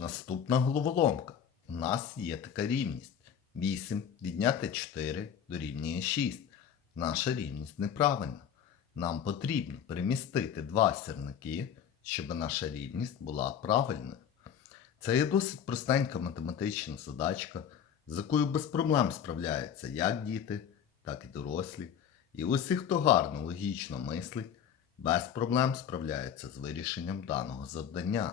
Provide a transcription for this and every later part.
Наступна головоломка. У нас є така рівність. 8 відняти 4 дорівнює 6. Наша рівність неправильна. Нам потрібно перемістити два сірники, щоб наша рівність була правильною. Це є досить простенька математична задачка, з якою без проблем справляються як діти, так і дорослі. І усі, хто гарно логічно мислить, без проблем справляються з вирішенням даного завдання.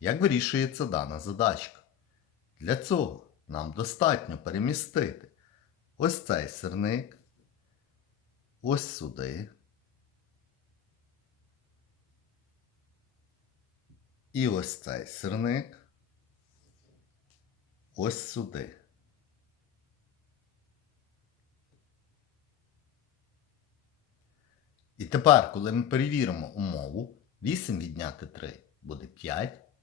як вирішується дана задачка. Для цього нам достатньо перемістити ось цей сирник, ось сюди і ось цей сирник ось сюди. І тепер, коли ми перевіримо умову, 8 відняти 3 буде 5.